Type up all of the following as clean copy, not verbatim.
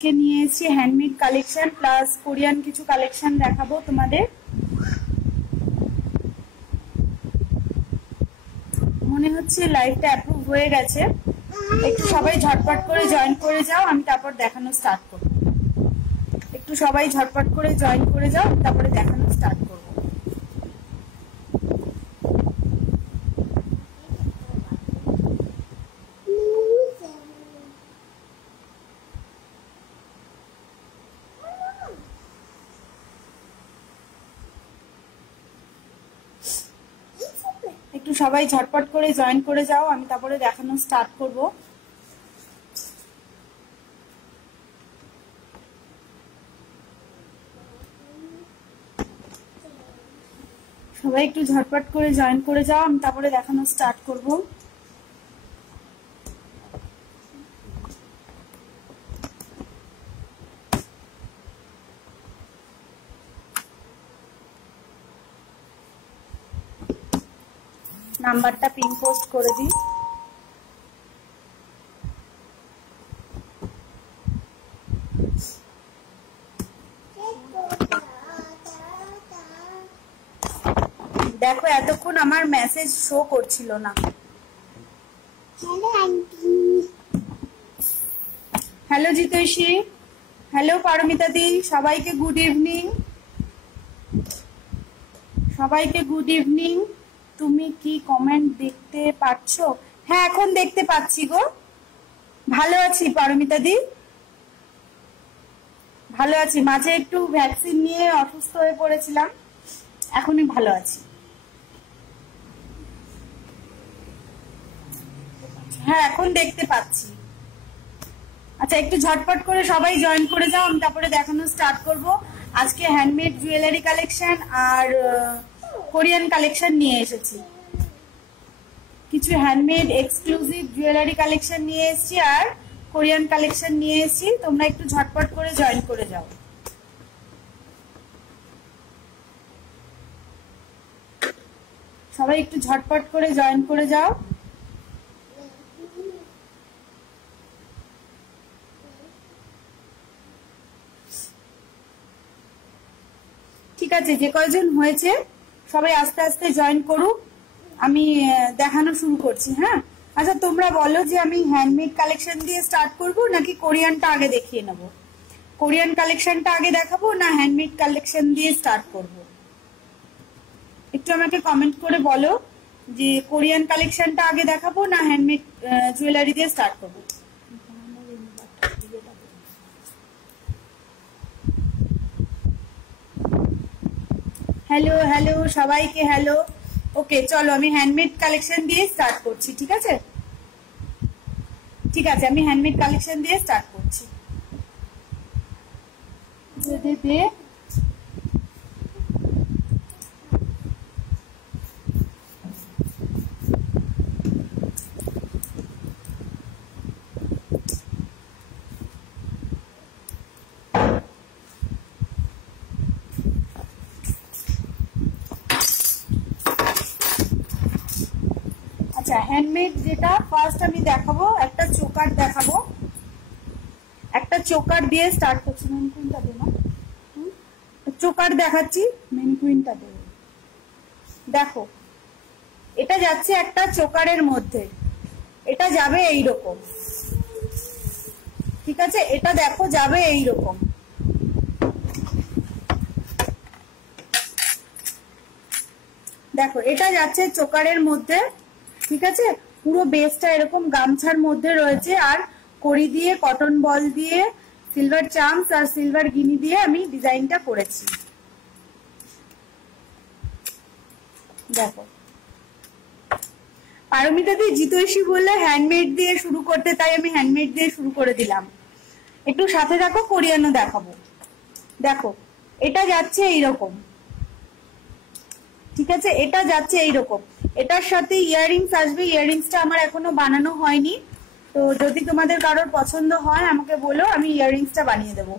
के নিয়ে এসেছি হ্যান্ডমেড কালেকশন প্লাস কোরিয়ান কিছু কালেকশন দেখাবো তোমাদের। মনে হচ্ছে লাইভটা অ্যাপ্রুভ হয়ে গেছে, একটু সবাই ঝটপট করে জয়েন করে যাও, আমি তারপর দেখানো স্টার্ট করব। একটু সবাই ঝটপট করে জয়েন করে যাও, তারপরে দেখানো স্টার্ট করব। একটু সবাই ঝটপট করে জয়েন করে যাও, আমি তারপরে দেখানো স্টার্ট করব। সবাই একটু ঝটপট করে জয়েন করে যাও, আমি তারপরে দেখানো স্টার্ট করব। নাম্বারটা পিন পোস্ট করে দিই। দেখো এতক্ষণ আমার মেসেজ শো করছিল না। হ্যালো জিতেশী, হ্যালো পারমিতা দি, সবাইকে গুড ইভিনিং। সবাইকে গুড ইভিনিং। তুমি কি কমেন্ট দেখতে পাচ্ছ? হ্যাঁ এখন দেখতে পাচ্ছি গো। ভালো আছি পারমিতা দি, ভালো আছি। মাঝে একটু ভ্যাকসিন নিয়ে অসুস্থ হয়ে পড়েছিলাম, এখনই ভালো আছি। হ্যাঁ এখন দেখতে পাচ্ছি। আচ্ছা একটু ঝটপট করে সবাই জয়েন করে যাও, আমি তারপরে দেখানো স্টার্ট করব। আজকে হ্যান্ডমেড জুয়েলারি কালেকশন আর কোরিয়ান কালেকশন নিয়ে এসেছি। কিছু হ্যান্ডমেড এক্সক্লুসিভ জুয়েলারি কালেকশন নিয়ে এসেছি আর কোরিয়ান কালেকশন নিয়ে এসেছি। তোমরা একটু ঝটপট করে জয়েন করে যাও। সবাই একটু ঝটপট করে জয়েন করে যাও। ঠিক আছে, যে কয়জন হয়েছে সবাই আস্তে আস্তে জয়েন করুক, আমি দেখানো শুরু করছি। হ্যাঁ আচ্ছা তোমরা বলো যে আমি হ্যান্ডমেড কালেকশন দিয়ে স্টার্ট করব নাকি কোরিয়ানটা আগে দেখিয়ে নেব? কোরিয়ান কালেকশনটা আগে দেখাবো না হ্যান্ডমেড কালেকশন দিয়ে স্টার্ট করব? একটু আমাকে কমেন্ট করে বলো যে কোরিয়ান কালেকশনটা আগে দেখাবো না হ্যান্ডমেড জুয়েলারি দিয়ে স্টার্ট করবো। হ্যালো হ্যালো সবাইকে হ্যালো। ওকে চলো আমি হ্যান্ডমেড কালেকশন দিয়ে স্টার্ট করছি। ঠিক আছে ঠিক আছে, আমি হ্যান্ডমেড কালেকশন দিয়ে স্টার্ট করছি। দে দে আচ্ছা হ্যান্ডমেড যেটা ফার্স্ট আমি দেখাবো, একটা চোকার দেখাবো। একটা চোকার দিয়ে স্টার্ট করছি। মেন কুইনটা দেবো, চোকার দেখাচ্ছি, মেন কুইনটা দেবো। দেখো এটা যাচ্ছে একটা চোকারের মধ্যে, এটা যাবে এইরকম। ঠিক আছে, এটা দেখো যাবে এইরকম। দেখো এটা যাচ্ছে চোকারের মধ্যে। ঠিক আছে, পুরো বেসটা এরকম গামছার মধ্যে রয়েছে আর কড়ি দিয়ে কটন বল দিয়ে সিলভার চাম্পস আর সিলভার গিনি দিয়ে আমি ডিজাইনটা করেছি। দেখো পারমিতা দি জিতৈষী বললে হ্যান্ডমেড দিয়ে শুরু করতে, তাই আমি হ্যান্ডমেড দিয়ে শুরু করে দিলাম। একটু সাথে দেখো কোরিয়ানও দেখাবো। দেখো এটা যাচ্ছে এইরকম। ঠিক আছে, এটা যাচ্ছে এইরকম। এটার সাথে ইয়াররিংস আসবে, ইয়াররিংসটা আমার এখনো বানানো হয়নি, তো যদি তোমাদের কারোর পছন্দ হয় আমাকে বলো, আমি ইয়াররিংসটা বানিয়ে দেবো।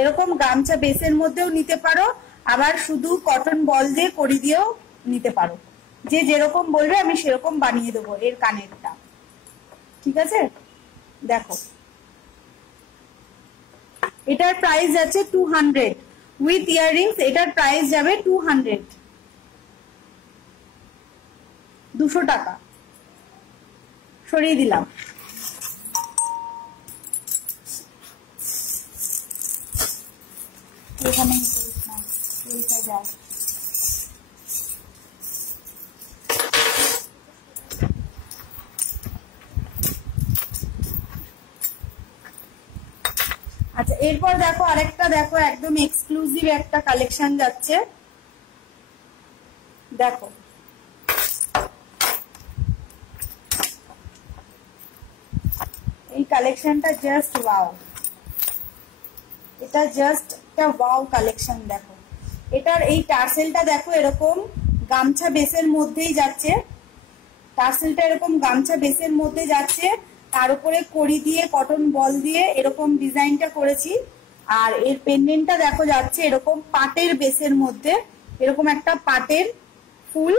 এরকম গামছা বেসের মধ্যেও নিতে পারো, আবার শুধু কটন বল দিয়ে কড়ি দিয়েও নিতে পারো। যে যেরকম বলবে আমি সেরকম বানিয়ে দেবো এর কানেরটা। ঠিক আছে, দেখো এটার প্রাইস যাচ্ছে 200 উইথ ইয়াররিংস। এটার প্রাইস যাবে 200, 200 টাকা। সরিয়ে দিলাম। এখানে করিস না, এইটা যাও। আচ্ছা, এরপর দেখো আরেকটা, দেখো একদম এক্সক্লুসিভ একটা কালেকশন যাচ্ছে। দেখো এই কালেকশনটা জাস্ট ওয়াও, এটা জাস্ট একটা ওয়াও কালেকশন। দেখো এটার এই টার্সেলটা দেখো এরকম গামছা বেসের মধ্যেই যাচ্ছে, টার্সেলটা এরকম গামছা বেসের মধ্যে যাচ্ছে, তার উপরে কড়ি দিয়ে কটন বল দিয়ে এরকম ডিজাইনটা করেছি। আর এর পেন্ডেন্টটা দেখো যাচ্ছে এরকম পাটের বেসের মধ্যে, এরকম একটা পাটের ফুল,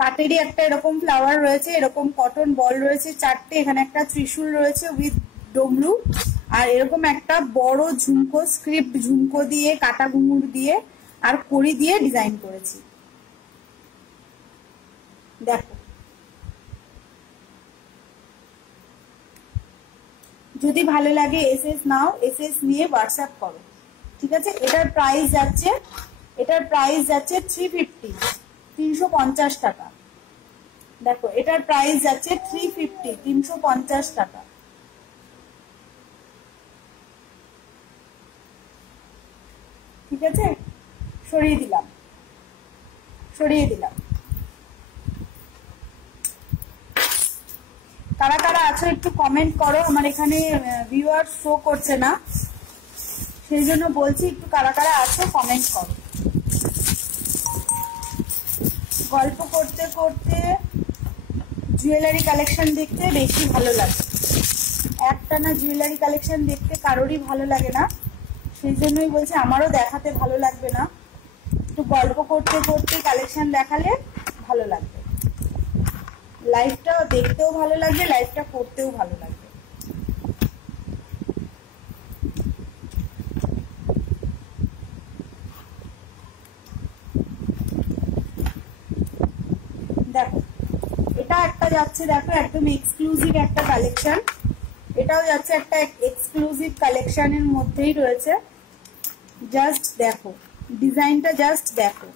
পাটেরই একটা এরকম ফ্লাওয়ার রয়েছে, এরকম কটন বল রয়েছে 4টে, এখানে একটা ত্রিশূল রয়েছে উইথ ডমরু, আর এরকম একটা বড় ঝুমকো, স্ক্রিপ্ট ঝুমকো দিয়ে কাটা ঘুঙুর দিয়ে আর কড়ি দিয়ে ডিজাইন করেছি। দেখো যদি ভালো লাগে এসএস নাও, এসএস নিয়ে হোয়াটসঅ্যাপ করো, ঠিক আছে। এটার প্রাইস যাচ্ছে 350, 350 টাকা। দেখো এটার প্রাইস যাচ্ছে 350, 350 টাকা। ঠিক আছে, সরিয়ে দিলাম। কারা কারা আছো একটু কমেন্ট করো, আমার এখানে ভিউয়ার শো করছে না, সেই জন্য বলছি একটু কারা কারা আছো কমেন্ট করো। গল্প করতে করতে জুয়েলারি কালেকশন দেখতে বেশি ভালো লাগে, একটানা জুয়েলারি কালেকশন দেখতে কারোরই ভালো লাগে না, সেই জন্যই বলছি আমারও দেখাতে ভালো লাগবে না, একটু গল্প করতে করতে কালেকশন দেখালে ভালো লাগবে, লাইভটা দেখতেও ভালো লাগবে, লাইভটা করতেও ভালো লাগবে। দেখো এটা একটা যাচ্ছে, দেখো একদম এক্সক্লুসিভ একটা কালেকশন, এটাও যাচ্ছে একটা এক্সক্লুসিভ কালেকশনের মধ্যেই রয়েছে। জাস্ট দেখো ডিজাইনটা, জাস্ট দেখো।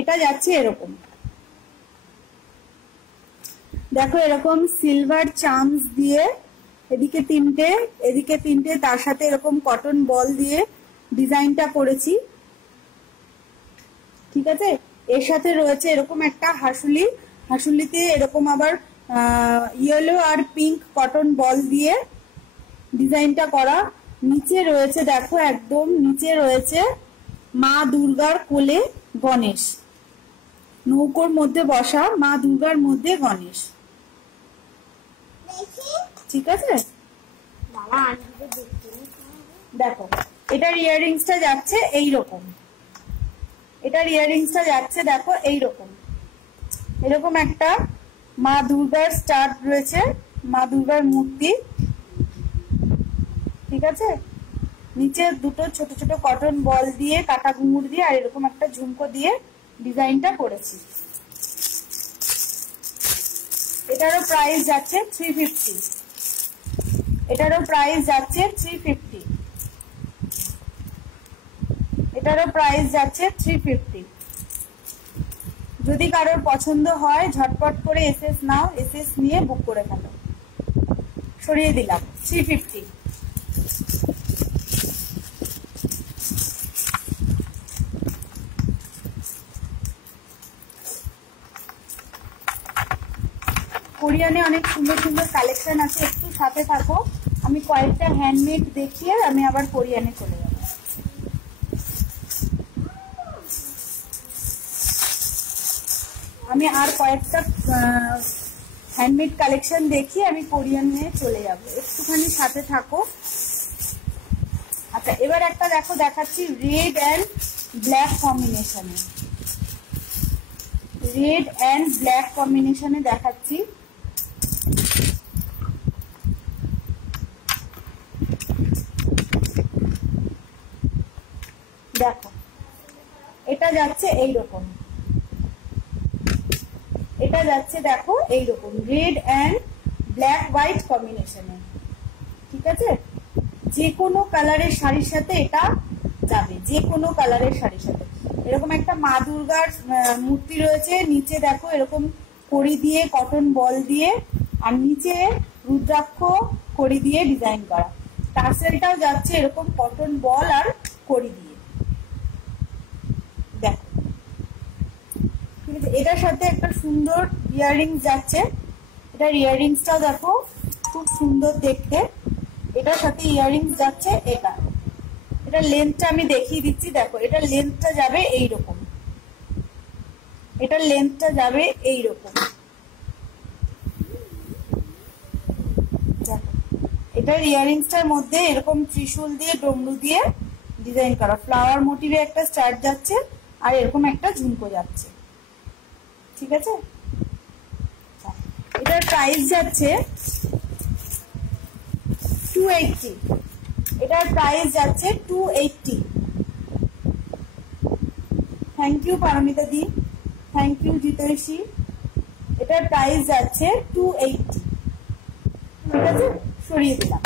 এটা যাচ্ছে এরকম, দেখো এরকম সিলভার চামস দিয়ে এদিকে তিনটে, এদিকে তিনটে, তার সাথে এরকম কটন বল দিয়ে ডিজাইনটা করেছি, ঠিক আছে। এর সাথে রয়েছে এরকম একটা হাসুলি, হাসুলিতে এরকম আবার ইয়েলো আর পিঙ্ক কটন বল দিয়ে ডিজাইনটা করা। নিচে রয়েছে দেখো একদম নিচে রয়েছে মা দুর্গার কোলে গণেশ, নৌকোর মধ্যে বসা মা দুর্গার মধ্যে গণেশ, ঠিক আছে। দেখো এটার ইয়াররিংসটা যাচ্ছে এইরকম, এটার ইয়াররিংসটা যাচ্ছে দেখো এইরকম, এরকম একটা মা দুর্গার স্টার রয়েছে, মা দুর্গার মূর্তি, ঠিক আছে। নিচে দুটো ছোট ছোট কটন বল দিয়ে কাটা ঘুঙুর দিয়ে আর এরকম একটা ঝুমকো দিয়ে ডিজাইনটা করেছি। এটারও প্রাইস যাচ্ছে 350, এটারও প্রাইস যাচ্ছে 350, এটারও প্রাইস যাচ্ছে 350। যদি কারোর পছন্দ হয় ঝটপট করে এসএস নাও, এসএস নিয়ে বুক করে ফেলো। সরিয়ে দিলাম 350। কোরিয়ানে অনেক সুন্দর সুন্দর কালেকশন আছে, একটু সাথে থাকো, আমি কয়েকটা হ্যান্ডমেড দেখিয়ে আমি আবার কোরিয়ানে চলে যাব। আমি আর কয়েকটা হ্যান্ডমেড কালেকশন দেখিয়ে আমি কোরিয়ানে চলে যাব, একটুখানি সাথে থাকো। আচ্ছা এবার একটা দেখো দেখাচ্ছি রেড অ্যান্ড ব্ল্যাক কম্বিনেশনে, রেড অ্যান্ড ব্ল্যাক কম্বিনেশনে দেখাচ্ছি। দেখো এটা যাচ্ছে এইরকম, এটা যাচ্ছে দেখো এইরকম রেড অ্যান্ড ব্ল্যাক হোয়াইট কম্বিনেশনে। ঠিক আছে, যে কোনো কালারের শাড়ির সাথে এটা যাবে, যে কোনো কালারের শাড়ির সাথে। এরকম একটা মা দুর্গার মূর্তি রয়েছে, নিচে দেখো এরকম কড়ি দিয়ে কটন বল দিয়ে, আর নিচে রুদ্রাক্ষ কড়ি দিয়ে ডিজাইন করা। টার্সেলটাও যাচ্ছে এরকম কটন বল আর কড়ি দিয়ে। দেখো ঠিক আছে, এটার সাথে একটা সুন্দর ইয়াররিংস যাচ্ছে। এটার ইয়াররিংসটাও দেখো খুব সুন্দর দেখতে। এটার সাথে ইয়াররিংস যাচ্ছে এটা। এটার লেন্থটা আমি দেখিয়ে দিচ্ছি। দেখো এটার লেন্থটা যাবে এইরকম, এটার লেন্থটা যাবে এইরকম। দেখো এটার ইয়াররিংসটার মধ্যে এরকম ত্রিশূল দিয়ে ডমরু দিয়ে ডিজাইন করা, ফ্লাওয়ার মোটিভে একটা স্টার্ট যাচ্ছে আর এরকম একটা ঝুমকো যাচ্ছে। ঠিক আছে, এটার প্রাইস যাচ্ছে 280। এটার প্রাইস যাচ্ছে 280। Thank you Paramita di, thank you Jiteshi. এটার প্রাইস যাচ্ছে 280। ঠিক আছে, সরিয়ে দিলাম।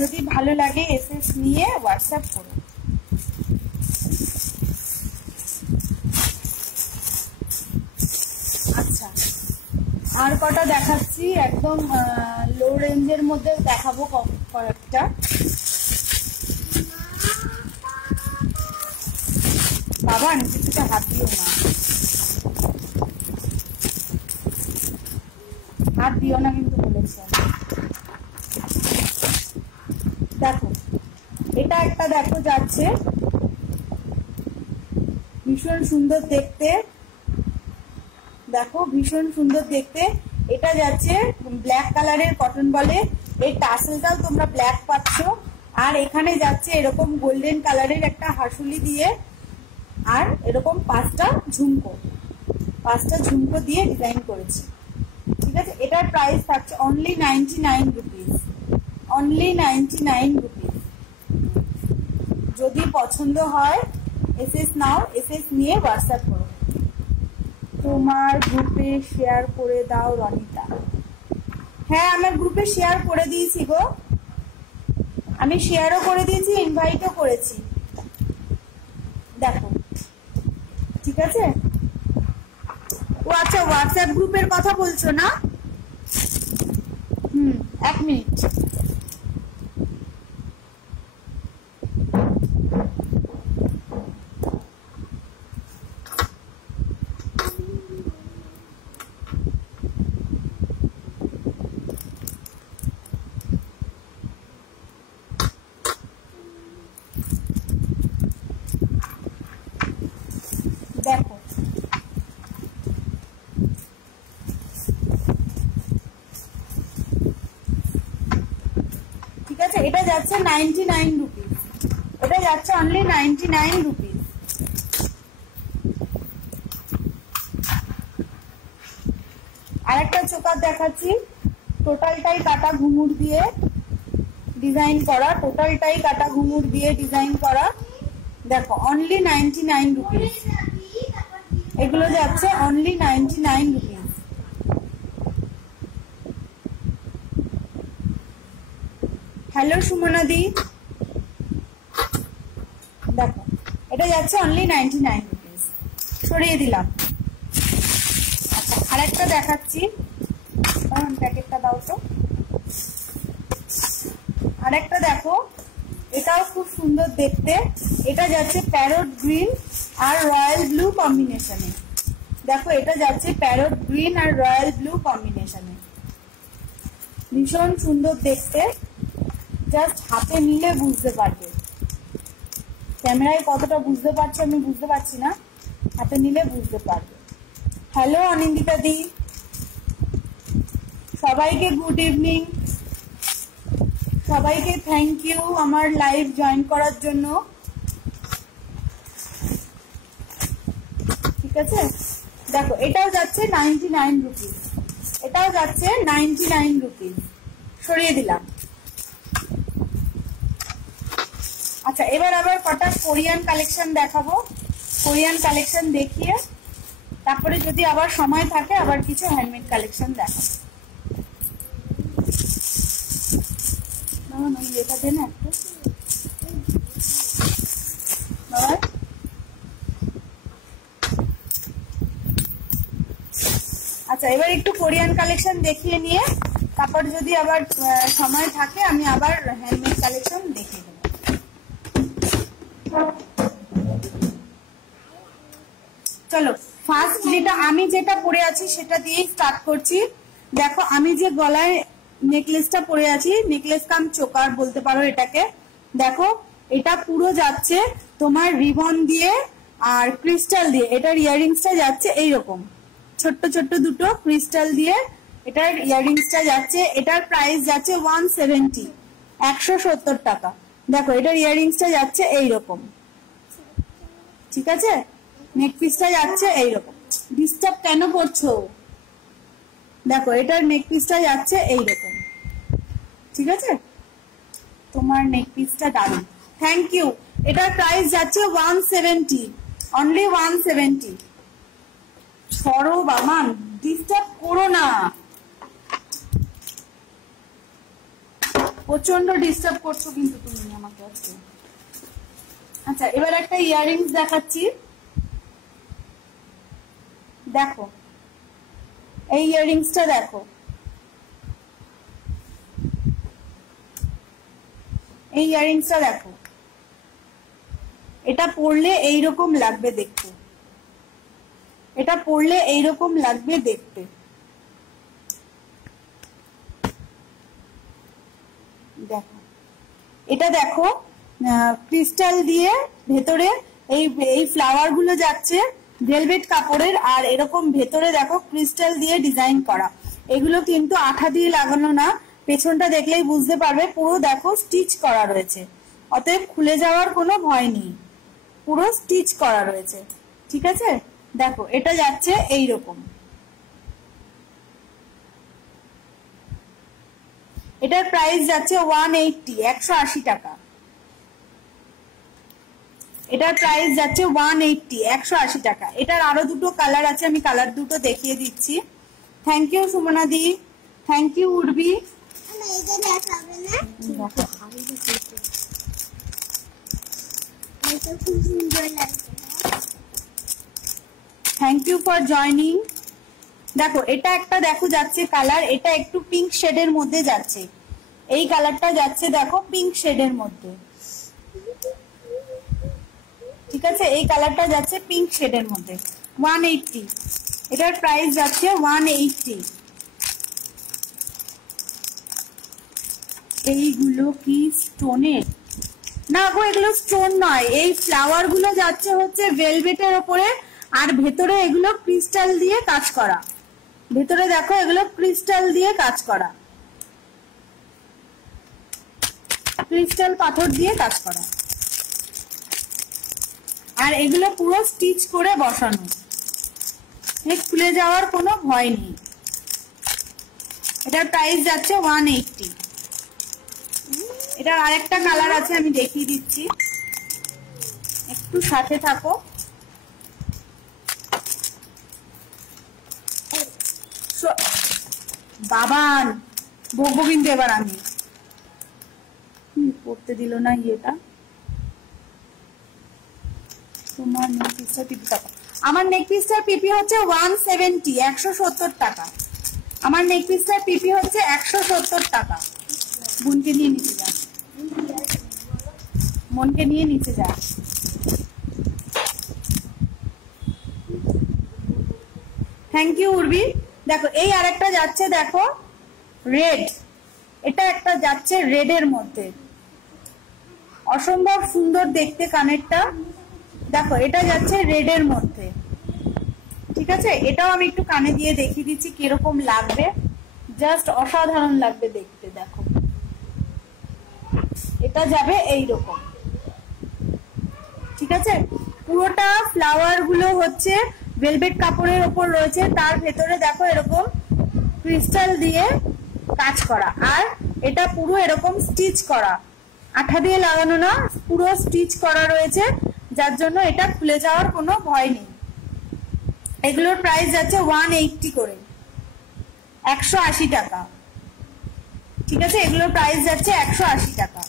যদি ভালো লাগে এসএস নিয়ে হোয়াটসঅ্যাপ করুন। আচ্ছা, আর কটা দেখাচ্ছি, একদম লো রেঞ্জের মধ্যে দেখাবো কয়েকটা। বাবা নিচে থেকে হাত দিও না, হাত দিও না কিন্তু বলেছে। দেখো এটা একটা দেখো যাচ্ছে ভীষণ সুন্দর দেখতে। দেখো ভীষণ সুন্দর দেখতে। এটা যাচ্ছে ব্ল্যাক কালারের কটন বলে, এই টাসেলটাও তোমরা ব্ল্যাক পাচ্ছ। আর এখানে যাচ্ছে এরকম গোল্ডেন কালারের একটা হাসুলি দিয়ে, আর এরকম পাঁচটা ঝুমকো দিয়ে ডিজাইন করেছি। ঠিক আছে, এটার প্রাইস থাকছে অনলি 99 রুপিস, অনলি 99 রুপিস। যদি পছন্দ হয় এসএস নাও, এসএস নিয়ে হোয়াটসঅ্যাপ করো। তোমার গ্রুপে শেয়ার করে দাও রনিতা। হ্যাঁ আমার গ্রুপে শেয়ার করে দিয়েছি গো, আমি শেয়ারও করে দিয়েছি, ইনভাইটও করেছি। দেখো ঠিক আছে। ও আচ্ছা, হোয়াটসঅ্যাপ গ্রুপের কথা বলছো না? 1 মিনিট। দেখো ঠিক আছে, এটা যাচ্ছে 99 রুপিস, এটা যাচ্ছে অনলি 99 রুপিস। আরেকটা চোকার দেখাচ্ছি, টোটালটাই কাটা ঘুঙুর দিয়ে ডিজাইন করা, টোটালটাই কাটা ঘুঙুর দিয়ে ডিজাইন করা। দেখো অনলি 99 রুপিস, এগুলো যাচ্ছে অনলি 99 রুপিস। হ্যালো সুমনা দি, দেখো এটা যাচ্ছে অনলি 99 রুপিস, সরিয়ে দিলাম। আচ্ছা আরেকটা দেখাচ্ছি, প্যাকেটটা দাও তো। আরেকটা দেখো, এটাও খুব সুন্দর দেখতে। এটা যাচ্ছে প্যারট গ্রিন আর রয়্যাল ব্লু কম্বিনেশনে। দেখো এটা যাচ্ছে প্যারট গ্রিন আর রয়্যাল ব্লু কম্বিনেশনে। ভীষণ সুন্দর দেখতে, জাস্ট হাতে নিলে বুঝতে পারবে। ক্যামেরায় কতটা বুঝতে পারছে আমি বুঝতে পারছি না, হাতে নিলে বুঝতে পারবে। হ্যালো অনিন্দিতা দি, সবাইকে গুড ইভিনিং, সবাইকে থ্যাংক ইউ আমার লাইভ জয়েন করার জন্য। ঠিক আছে, দেখো এটাও যাচ্ছে 99 রুপিস, এটাও যাচ্ছে 99 রুপিস, সরিয়ে দিলাম। আচ্ছা এবার আবার কটা কোরিয়ান কালেকশন দেখাবো, কোরিয়ান কালেকশন দেখিয়ে তারপরে যদি আবার সময় থাকে আবার কিছু হ্যান্ডমেড কালেকশন দেখাবো। এটা দেন একটু বাবা। আচ্ছা এবার একটু কোরিয়ান কালেকশন দেখিয়ে নিয়ে তারপর যদি আবার সময় থাকে আমি আবার হ্যান্ডমেড কালেকশন দেখিয়ে দেবো। চলো ফার্স্ট আমি যেটা পরে আছি সেটা দিয়েই স্টার্ট করছি। দেখো আমি যে গলায় নেকলেসটা পরে আছি, নেকলেস কাম চোকার বলতে পারো এটাকে। দেখো এটা পুরো যাচ্ছে তোমার রিবন দিয়ে আর ক্রিস্টাল দিয়ে। এটার ইয়াররিংসটা যাচ্ছে এইরকম ছোট্ট ছোট্ট দুটো ক্রিস্টাল দিয়ে এটার ইয়াররিংসটা যাচ্ছে। এটার প্রাইস যাচ্ছে 170, 170 টাকা। দেখো এটার ইয়াররিংসটা যাচ্ছে এইরকম, ঠিক আছে, নেক পিসটা যাচ্ছে এইরকম। ডিস্টার্ব কেন করছো? দেখো এটার নেক পিসটা যাচ্ছে এইরকম, ঠিক আছে। তোমার নেক পিসটা দারুণ, থ্যাংক ইউ। এটার প্রাইস যাচ্ছে 170, অনলি 170। সরো বামান, ডিস্টার্ব করো না, প্রচন্ড ডিস্টার্ব করছো কিন্তু তুমি আমাকে আজকে। আচ্ছা এবার একটা ইয়াররিংস দেখাচ্ছি, দেখো এই ইয়াররিংসটা দেখো, এই ইয়াররিংসটা দেখো, এটা পরলে এইরকম লাগবে দেখতে, এটা পরলে এইরকম লাগবে দেখতে। দেখো এটা দেখো ক্রিস্টাল দিয়ে ভেতরে এই ফ্লাওয়ার গুলো যাচ্ছে ভেলভেট কাপড়ের, আর এরকম ভেতরে দেখো ক্রিস্টাল দিয়ে ডিজাইন করা। এগুলো কিন্তু আঠা দিয়ে লাগানো না, পেছনটা দেখলেই বুঝতে পারবে, পুরো দেখো স্টিচ করা রয়েছে, অতএব খুলে যাওয়ার কোনো ভয় নেই, পুরো স্টিচ করা রয়েছে, ঠিক আছে। দেখো এটা যাচ্ছে এইরকম, এটার প্রাইস যাচ্ছে 180, 180 টাকা। এটার প্রাইস যাচ্ছে 180, 180 টাকা। এটার আরো দুটো কালার আছে, আমি কালার দুটো দেখিয়ে দিচ্ছি। থ্যাংক ইউ সুমনা দি, thank you Urbi. Thank you for joining. দেখো এটা একটা দেখো যাচ্ছে কালার, এটা একটু পিঙ্ক শেডের মধ্যে যাচ্ছে, এই কালারটা যাচ্ছে দেখো পিঙ্ক শেডের মধ্যে, ঠিক আছে, এই কালারটা যাচ্ছে পিঙ্ক শেডের মধ্যে। 180, এটার প্রাইস যাচ্ছে 180। এইগুলো কি স্টোনের? না গো এগুলো স্টোন নয়, এই ফ্লাওয়ার গুলো যাচ্ছে হচ্ছে ভেলভেটের ওপরে, আর ভেতরে এগুলো ক্রিস্টাল দিয়ে কাজ করা। ভেতরে দেখো এগুলো ক্রিস্টাল দিয়ে কাজ করা, ক্রিস্টাল পাথর দিয়ে কাজ করা, আর এগুলো পুরো স্টিচ করে বসানো, খুলে যাওয়ার কোনো ভয় নেই। এটার প্রাইস যাচ্ছে 180। এটার আরেকটা কালার আছে, আমি দেখিয়ে দিচ্ছি, একটু সাথে থাকো। বাবান বকবো কিন্তু এবার আমি, পড়তে দিল না ইয়েটা। তোমার নেক পিসটা পিপি টাকা, আমার নেক পিসটার পিপি হচ্ছে 170, 170 টাকা। আমার নেক পিসটার পিপি হচ্ছে 170 টাকা। বোনকে নিয়ে নিচে যা, মনকে নিয়ে নিচে যা। Thank you Urbi. দেখো এই আরেকটা যাচ্ছে দেখো রেড, এটা একটা যাচ্ছে রেডের মধ্যে, অসম্ভব সুন্দর দেখতে কানেরটা। দেখো এটা যাচ্ছে রেডের মধ্যে, ঠিক আছে। এটাও আমি একটু কানে দিয়ে দেখিয়ে দিচ্ছি কিরকম লাগবে, জাস্ট অসাধারণ লাগবে দেখতে। দেখো এটা যাবে এইরকম, ঠিক আছে। পুরোটা ফ্লাওয়ার গুলো হচ্ছে ভেলভেট কাপড়ের ওপর রয়েছে, তার ভেতরে দেখো এরকম ক্রিস্টাল দিয়ে কাজ করা, আর এটা পুরো এরকম স্টিচ করা, আঠা দিয়ে লাগানো না, পুরো স্টিচ করা রয়েছে, যার জন্য এটা খুলে যাওয়ার কোনো ভয় নেই। এগুলোর প্রাইস যাচ্ছে 180 করে, 180 টাকা, ঠিক আছে। এগুলোর প্রাইস যাচ্ছে 180 টাকা।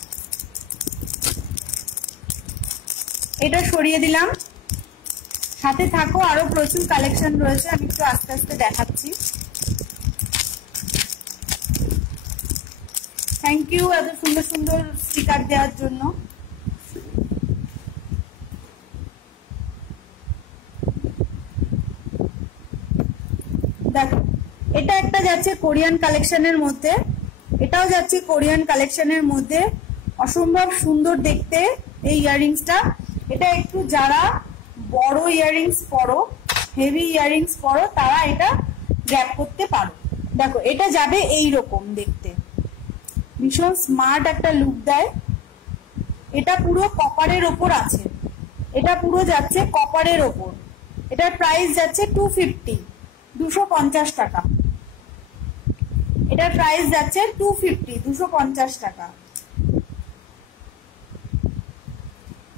এটা সরিয়ে দিলাম, সাথে থাকো, আরো প্রচুর কালেকশন রয়েছে, আমি একটু আস্তে আস্তে দেখাচ্ছি। থ্যাংক ইউ এত সুন্দর সুন্দর স্টিকার দেওয়ার জন্য। দেখো এটা একটা যাচ্ছে কোরিয়ান কালেকশনের মধ্যে, এটাও যাচ্ছে কোরিয়ান কালেকশনের মধ্যে, অসম্ভব সুন্দর দেখতে এই ইয়াররিংসটা। এটা একটু যারা বড় ইয়াররিংস পরো, হেভি ইয়াররিংস পরো, তারা এটা গ্র্যাব করতে পারো। দেখো এটা যাবে এই রকম দেখতে, ভীষণ স্মার্ট একটা লুক দেয়। এটা পুরো কপারের ওপর আছে, এটা পুরো যাচ্ছে কপারের ওপর। এটার প্রাইস যাচ্ছে 250, 250 টাকা। এটার প্রাইস যাচ্ছে 250, 250 টাকা।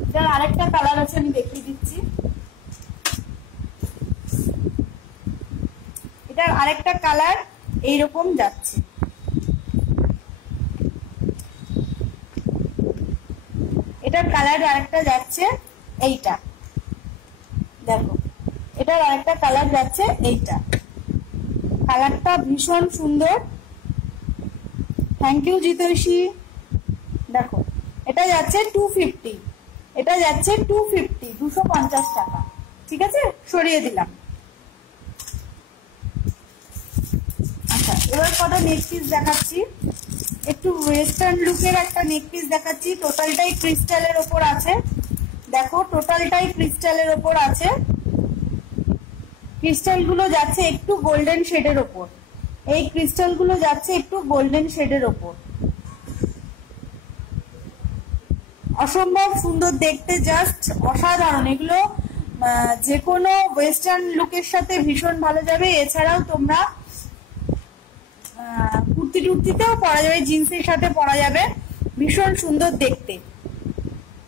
এটার আরেকটা কালার আছে, আমি দেখিয়ে দিচ্ছি। এটার আরেকটা কালার এইরকম যাচ্ছে, এটার কালার আরেকটা যাচ্ছে এইটা। দেখো এটার আরেকটা কালার যাচ্ছে এইটা, কালারটা ভীষণ সুন্দর। Thank you Jitaishi. দেখো এটা যাচ্ছে 250, এটা যাচ্ছে 250, 250 টাকা, ঠিক আছে। সরিয়ে দিলাম। আচ্ছা এবার কটা নেক পিস দেখাচ্ছি, একটু ওয়েস্টার্ন লুকের একটা নেক পিস দেখাচ্ছি। টোটালটাই ক্রিস্টালের ওপর আছে, দেখো টোটালটাই ক্রিস্টালের ওপর আছে। ক্রিস্টাল গুলো যাচ্ছে একটু গোল্ডেন শেডের ওপর, এই ক্রিস্টাল গুলো যাচ্ছে একটু গোল্ডেন শেডের ওপর, অসম্ভব সুন্দর দেখতে, জাস্ট অসাধারণ। এগুলো যে কোনো ওয়েস্টার্ন লুকের সাথে ভীষণ ভালো যাবে। এছাড়াও তোমরা কুর্তি টুর্তিতেও পরা যাবে, জিন্সের সাথে পরা যাবে, ভীষণ সুন্দর দেখতে,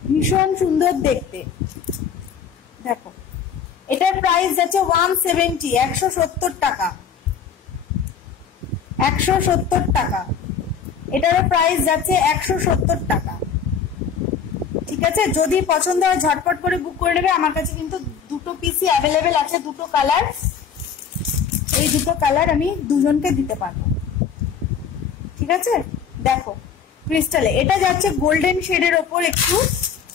ভীষণ সুন্দর দেখতে। দেখো এটার প্রাইস যাচ্ছে 170, 170 টাকা, 170 টাকা। এটারও প্রাইস যাচ্ছে 170 টাকা, ঠিক আছে। যদি পছন্দ হয় ঝটপট করে বুক করে নেবে। আমার কাছে কিন্তু দুটো পিসই অ্যাভেলেবেল আছে, দুটো কালার। এই দুটো কালার আমি দুজনকে দিতে পারবো, ঠিক আছে। দেখো ক্রিস্টালে এটা যাচ্ছে গোল্ডেন শেডের ওপর একটু,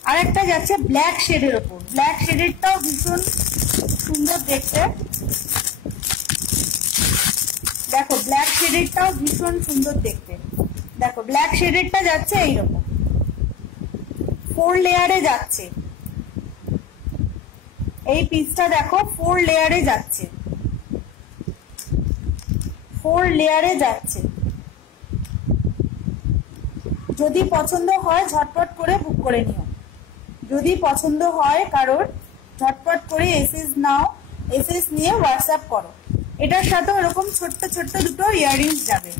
আর একটা যাচ্ছে ব্ল্যাক শেডের ওপর। ব্ল্যাক শেডেরটাও ভীষণ সুন্দর দেখতে। দেখো ব্ল্যাক শেডেরটাও ভীষণ সুন্দর দেখতে। দেখো ব্ল্যাক শেডেরটা যাচ্ছে এইরকম, 4 লেয়ারে যাচ্ছে। এই পিসটা দেখো 4 লেয়ারে যাচ্ছে, 4 লেয়ারে যাচ্ছে। যদি পছন্দ হয় ঝটপট করে বুক করে নিও, যদি পছন্দ হয় কারোর ঝটপট করে এসএস নাও, এসএস নিয়ে হোয়াটসঅ্যাপ করো। এটার সাথে এরকম ছোট্ট ছোট্ট দুটো ইয়াররিংস যাবে,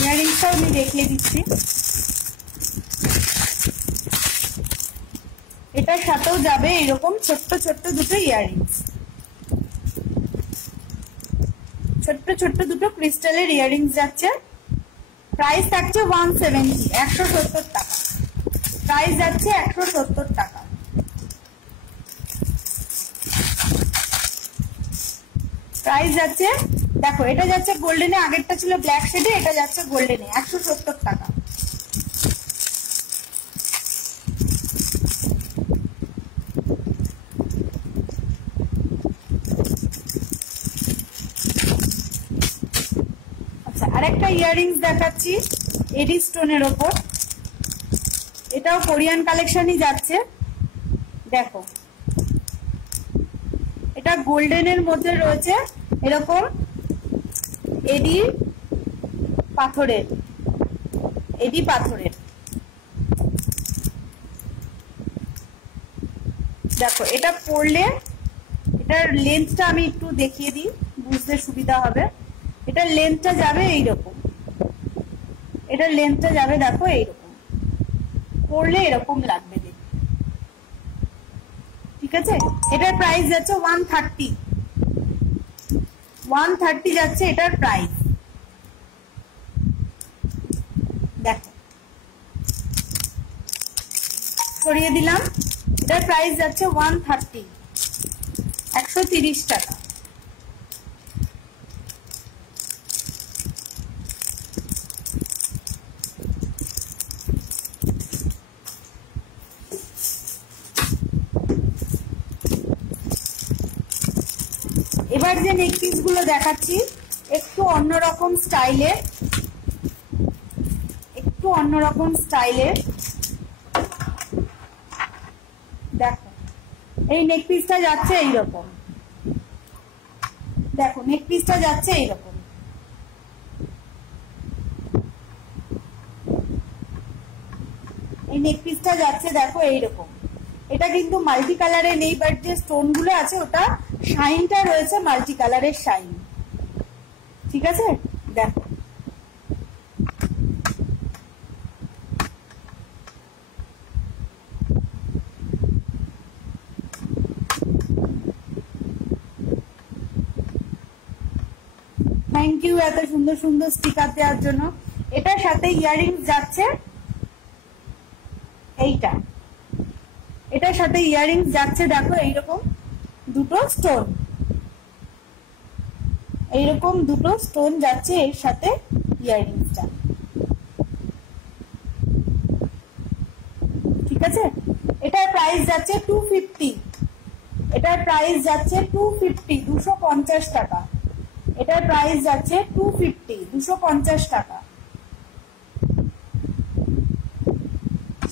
ইয়াররিংসটাও আমি দেখিয়ে দিচ্ছি। এটার সাথেও যাবে এরকম ছোট্ট ছোট্ট দুটো ইয়াররিংস, ছোট্ট ছোট্ট দুটো ক্রিস্টালের ইয়াররিংস যাচ্ছে। প্রাইস থাকছে 170, 170 টাকা। প্রাইস যাচ্ছে 170 টাকা। প্রাইস যাচ্ছে, দেখো এটা যাচ্ছে গোল্ডেনে, আগেরটা ছিল ব্ল্যাক শেডে, এটা যাচ্ছে গোল্ডেনে, 170 টাকা। আচ্ছা আরেকটা একটা ইয়াররিংস দেখাচ্ছি এডি স্টোনের ওপর, এটাও কোরিয়ান কালেকশনই যাচ্ছে। দেখো এটা গোল্ডেনের মধ্যে রয়েছে এরকম এডি পাথরের, এডি পাথরের। দেখো এটা পরলে এটার লেন্থটা আমি একটু দেখিয়ে দিই, বুঝতে সুবিধা হবে। এটার লেন্থটা যাবে এইরকম, এটার লেন্থটা যাবে দেখো এইরকম, পরলে এরকম লাগবে দেখতে, ঠিক আছে। এটার প্রাইস যাচ্ছে 130, 130 যাচ্ছে এটার প্রাইস। দেখো সরিয়ে দিলাম, এটার প্রাইস যাচ্ছে 130, 130 টাকা। এবার যে নেক পিস গুলো দেখাচ্ছি একটু অন্যরকম স্টাইলের, একটু অন্যরকম স্টাইলের। দেখো এই নেক পিসটা যাচ্ছে এইরকম, দেখো নেক পিসটা যাচ্ছে এইরকম, এই নেক পিসটা যাচ্ছে দেখো এইরকম। এটা কিন্তু মাল্টি কালারে নেই, বাট যে স্টোন গুলো আছে ওটা শাইনটা রয়েছে মাল্টি কালারের শাইন, ঠিক আছে। দেখো থ্যাংক ইউ এত সুন্দর সুন্দর স্টিকার দেওয়ার জন্য। এটার সাথে ইয়াররিংস যাচ্ছে এইটা, এটার সাথে ইয়াররিংস যাচ্ছে দেখো এইরকম দুটো স্টোন, এইরকম দুটো স্টোন যাচ্ছে এর সাথে ইয়াররিংসটা, ঠিক আছে। এটার প্রাইস যাচ্ছে 250, এটার প্রাইস যাচ্ছে 250, 250 টাকা। এটার প্রাইস যাচ্ছে 250, 250 টাকা।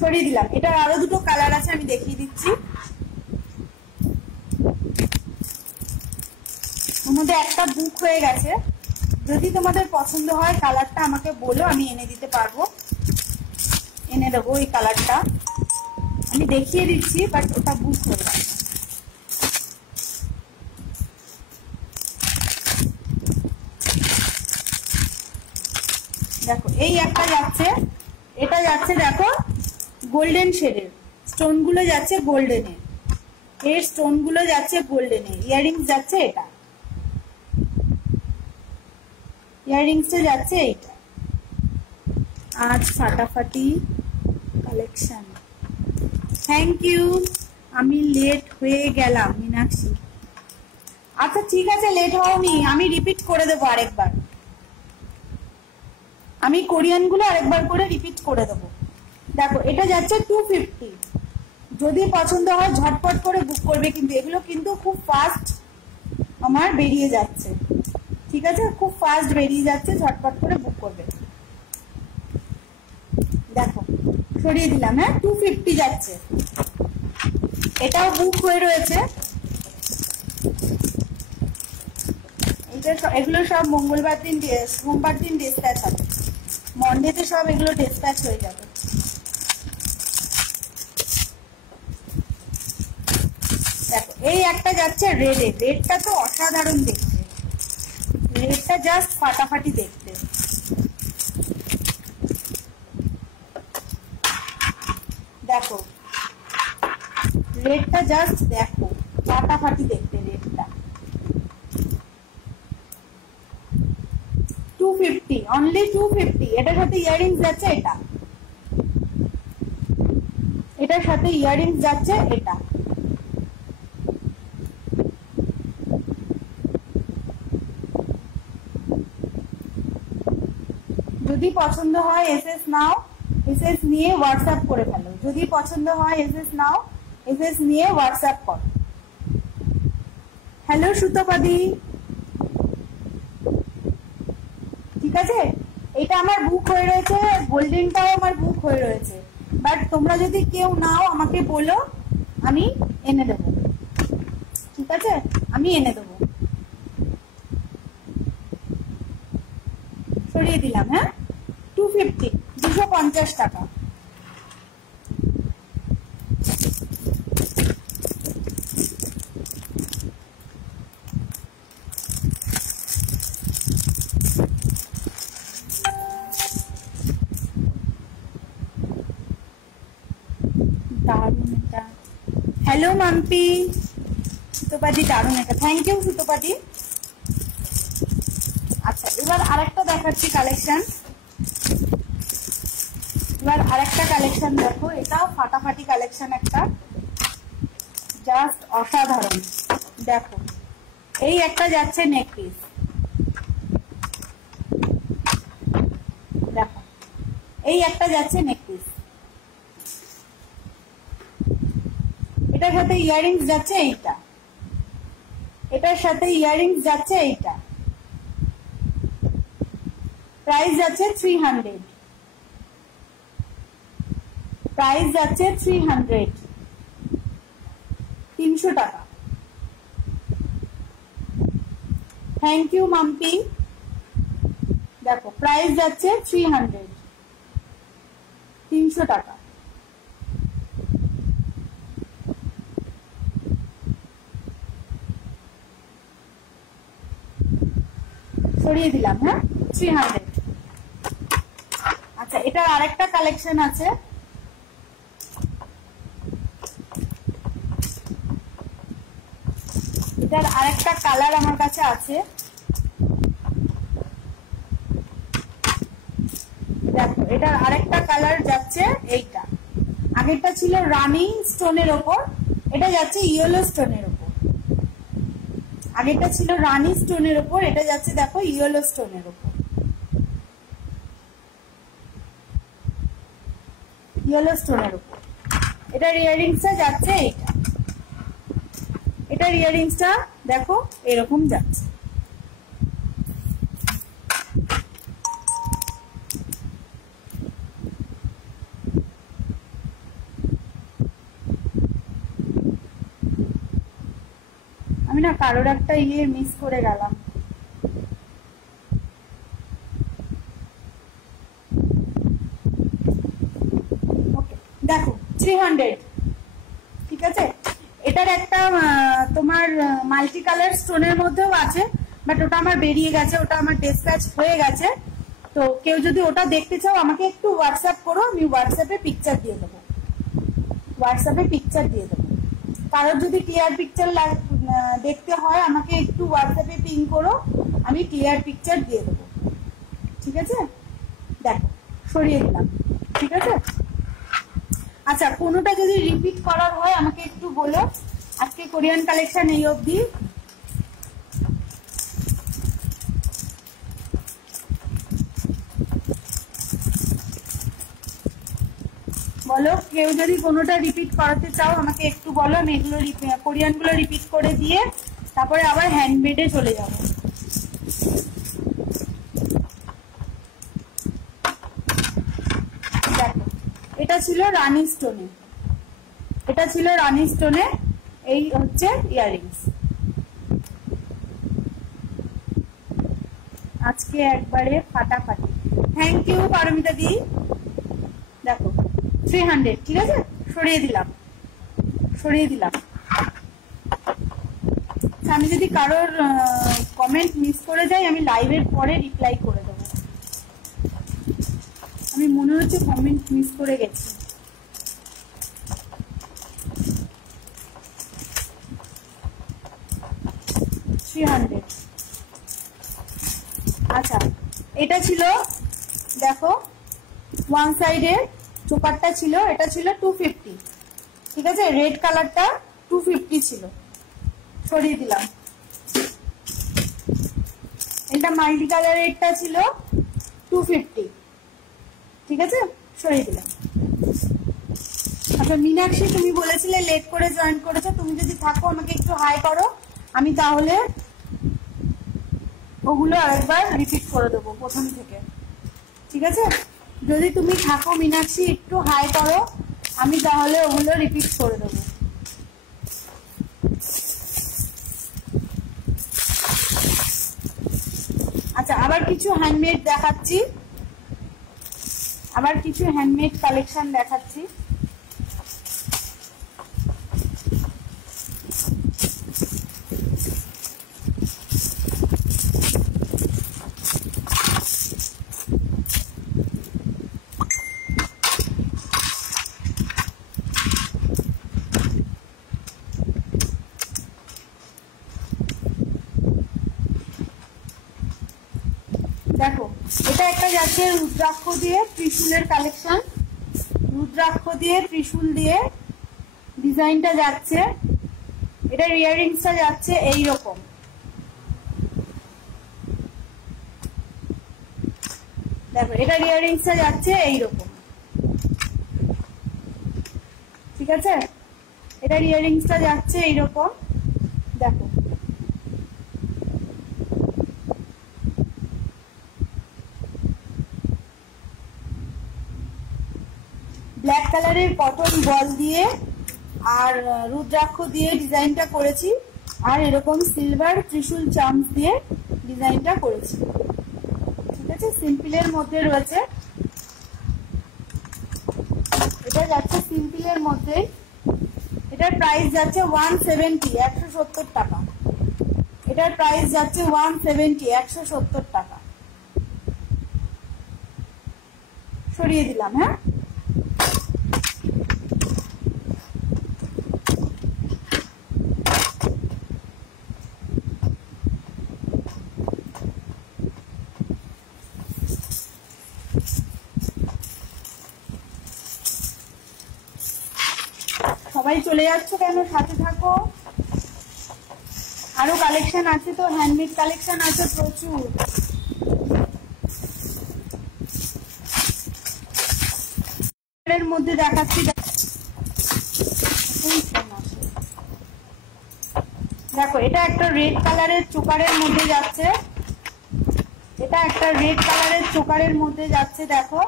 সরিয়ে দিলাম। এটার আরো দুটো কালার আছে, আমি দেখিয়ে দিচ্ছি। ওর মধ্যে একটা বুক হয়ে গেছে, যদি তোমাদের পছন্দ হয় কালারটা আমাকে বলো, আমি এনে দিতে পারবো, এনে দেবো এই কালারটা। আমি দেখিয়ে দিচ্ছি, বাট ওটা বুক হয়ে গেছে। দেখো এই একটা যাচ্ছে, এটা যাচ্ছে দেখো গোল্ডেন শেডের, স্টোন গুলো যাচ্ছে গোল্ডেনে, এর স্টোন গুলো যাচ্ছে গোল্ডেনে, ইয়াররিংস যাচ্ছে এটা, ইয়াররিংসটা যাচ্ছে এইটা। আজ ফাটাফাটি কালেকশন, থ্যাংক ইউ। আমি লেট হয়ে গেলাম মীনাক্ষী। আচ্ছা ঠিক আছে, লেট হওনি, আমি রিপিট করে দেবো আরেকবার, আমি কোরিয়ান গুলো আরেকবার করে রিপিট করে দেবো। দেখো এটা যাচ্ছে 250, যদি পছন্দ হয় ঝটপট করে বুক করবে, কিন্তু এগুলো কিন্তু খুব ফাস্ট আমার বেরিয়ে যাচ্ছে, ঠিক আছে, খুব ফাস্ট বেরিয়ে যাচ্ছে, ঝটপট করে বুক করবে। দেখো সরিয়ে দিলাম, হ্যাঁ 250 যাচ্ছে, এটাও বুক হয়ে রয়েছে। এগুলো সব মঙ্গলবার দিন, সোমবার দিন ডিসপ্যাচ হবে, মন্ডেতে সব এগুলো ডিসপ্যাচ হয়ে যাবে। দেখো এই একটা যাচ্ছে রেডে, রেডটা তো অসাধারণ দেখতে, রেডটা জাস্ট ফাটাফাটি দেখতে। দেখো রেডটা জাস্ট দেখো ফাটাফাটি দেখতে, রেডটা 250, অনলি 250। এটার সাথে ইয়াররিংস যাচ্ছে এটা, এটার সাথে ইয়াররিংস যাচ্ছে এটা। যদি পছন্দ হয় এসএস নাও, এসএস নিয়ে হোয়াটসঅ্যাপ করে ফেলো, যদি পছন্দ হয় এসএস নাও, এসএস নিয়ে হোয়াটসঅ্যাপ করো। হ্যালো সুতপাদি, ঠিক আছে, এটা আমার বুক হয়ে রয়েছে, গোল্ডেনটাও আমার বুক হয়ে রয়েছে, বাট তোমরা যদি কেউ নাও আমাকে বলো, আমি এনে দেবো, ঠিক আছে? আমি এনে দেবো। সরিয়ে দিলাম। হ্যাঁ, 250, 250 টাকা। দারুন এটা। হ্যালো মাম্পি, সুতোপাদি দারুন এটা, থ্যাংক ইউ সুতোপাদি। আচ্ছা, এবার আরেকটা দেখাচ্ছি কালেকশন। এবার আরেকটা কালেকশন দেখো, এটাও ফাটাফাটি কালেকশন একটা, জাস্ট অসাধারণ। দেখো, এই একটা যাচ্ছে নেক পিস, দেখো এই একটা যাচ্ছে নেক পিস, এটার সাথে ইয়াররিংস যাচ্ছে এইটা, এটার সাথে ইয়াররিংস যাচ্ছে এইটা, প্রাইস যাচ্ছে 300, প্রাইস যাচ্ছে 300, 300 টাকা। Thank you Mampi. দেখো প্রাইস যাচ্ছে 300, 300 টাকা। সরিয়ে দিলাম। হ্যাঁ, 300। আচ্ছা, এটার আরেকটা কালেকশন আছে, এটার আরেকটা কালার আমার কাছে আছে। দেখো, এটার আরেকটা কালার যাচ্ছে এইটা, আগেরটা ছিল রানি স্টোনের ওপর, এটা যাচ্ছে ইয়েলো স্টোনের ওপর। আগেরটা ছিল রানি স্টোনের ওপর, এটা যাচ্ছে দেখো ইয়েলো স্টোনের ওপর, ইয়েলো স্টোনের ওপর। এটার ইয়াররিংসটা যাচ্ছে এইটা, এটার ইয়াররিংসটা দেখো এরকম যাচ্ছে। আমি না কারোর একটা মিস করে গেলাম। ওকে, দেখো 300, ঠিক আছে? এটার একটা তোমার মাল্টি কালার স্টোনের মধ্যেও আছে, বাট ওটা আমার বেরিয়ে গেছে, ওটা আমার ডিসপ্যাচ হয়ে গেছে। তো কেউ যদি ওটা দেখতে চাও আমাকে একটু হোয়াটসঅ্যাপ করো, আমি হোয়াটসঅ্যাপে পিকচার দিয়ে দেবো, হোয়াটসঅ্যাপে পিকচার দিয়ে দেবো। কারোর যদি ক্লিয়ার পিকচার দেখতে হয় আমাকে একটু হোয়াটসঅ্যাপে পিং করো, আমি ক্লিয়ার পিকচার দিয়ে দেবো, ঠিক আছে? দেখো সরিয়ে দিলাম, ঠিক আছে? আচ্ছা, কোনোটা যদি রিপিট করার হয় আমাকে একটু বলো। আজকে কোরিয়ান কালেকশন এই অবধি। বলো, কেউ যদি কোনোটা রিপিট করাতে চাও আমাকে একটু বলো, আমি এগুলো কোরিয়ান গুলো রিপিট করে দিয়ে তারপরে আবার হ্যান্ডমেডে চলে যাব। দেখো, এটা ছিল রানি স্টোনে, এটা ছিল রানি স্টোনে, এই হচ্ছে ইয়াররিংস। আজকে একবারে ফাটাফাটি। থ্যাংক ইউ পারমিতা দি। দেখো 300, ঠিক আছে? সরিয়ে দিলাম, সরিয়ে দিলাম। আমি যদি কারোর কমেন্ট মিস করে যাই আমি লাইভের পরে রিপ্লাই করে দেবো। আমি মনে হচ্ছে কমেন্ট মিস করে গেছি। আচ্ছা, এটা ছিল দেখো ওয়ান সাইডে চোকারটা ছিল, এটা ছিল 250, ঠিক আছে? রেড কালারটা 250 ছিল, সরিয়ে দিলাম। এটা মাল্টি কালারেরটা ছিল 250, ঠিক আছে? সরিয়ে দিলাম। আচ্ছা মীনাক্ষী, তুমি বলেছিলে লেট করে জয়েন করেছো, তুমি যদি থাকো আমাকে একটু হাই করো, আমি তাহলে ওগুলো আরেকবার রিপিট করে দেবো প্রথম থেকে। ঠিক আছে, যদি তুমি থাকো মীনাক্ষী একটু হাই করো, আমি তাহলে ওগুলো রিপিট করে দেবো। আচ্ছা, আবার কিছু হ্যান্ডমেড দেখাচ্ছি, আবার কিছু হ্যান্ডমেড কালেকশন দেখাচ্ছি। দেখো, এটা একটা যাচ্ছে রুদ্রাক্ষ দিয়ে ত্রিশূলের কালেকশন, রুদ্রাক্ষ দিয়ে ত্রিশূল দিয়ে ডিজাইনটা যাচ্ছে। এটা ইয়াররিংসটা যাচ্ছে এইরকম, দেখো এটা ইয়াররিংসটা যাচ্ছে এইরকম, ঠিক আছে, এটা ইয়াররিংসটা যাচ্ছে এইরকম। দেখো ব্ল্যাক কালারের কটন বল দিয়ে আর রুদ্রাক্ষ দিয়ে ডিজাইনটা করেছি, আর এরকম সিলভার ত্রিশূল চামচ দিয়ে ডিজাইনটা করেছি, ঠিক আছে। সিম্পলের মধ্যে রয়েছে, এটা যাচ্ছে সিম্পলের মধ্যে। এটার প্রাইস যাচ্ছে 170, 170 টাকা। এটার প্রাইস যাচ্ছে 170, 170 টাকা। সরিয়ে দিলাম, হ্যাঁ। সবাই চলে যাচ্ছ কেন? সাথে থাকো, আরো কালেকশন আছে তো, হ্যান্ডমেড কালেকশন আছে প্রচুর। এর মধ্যে দেখাচ্ছি, দেখো এটা একটা রেড কালারের চোকারের মধ্যে যাচ্ছে, এটা একটা রেড কালারের চোকারের মধ্যে যাচ্ছে। দেখো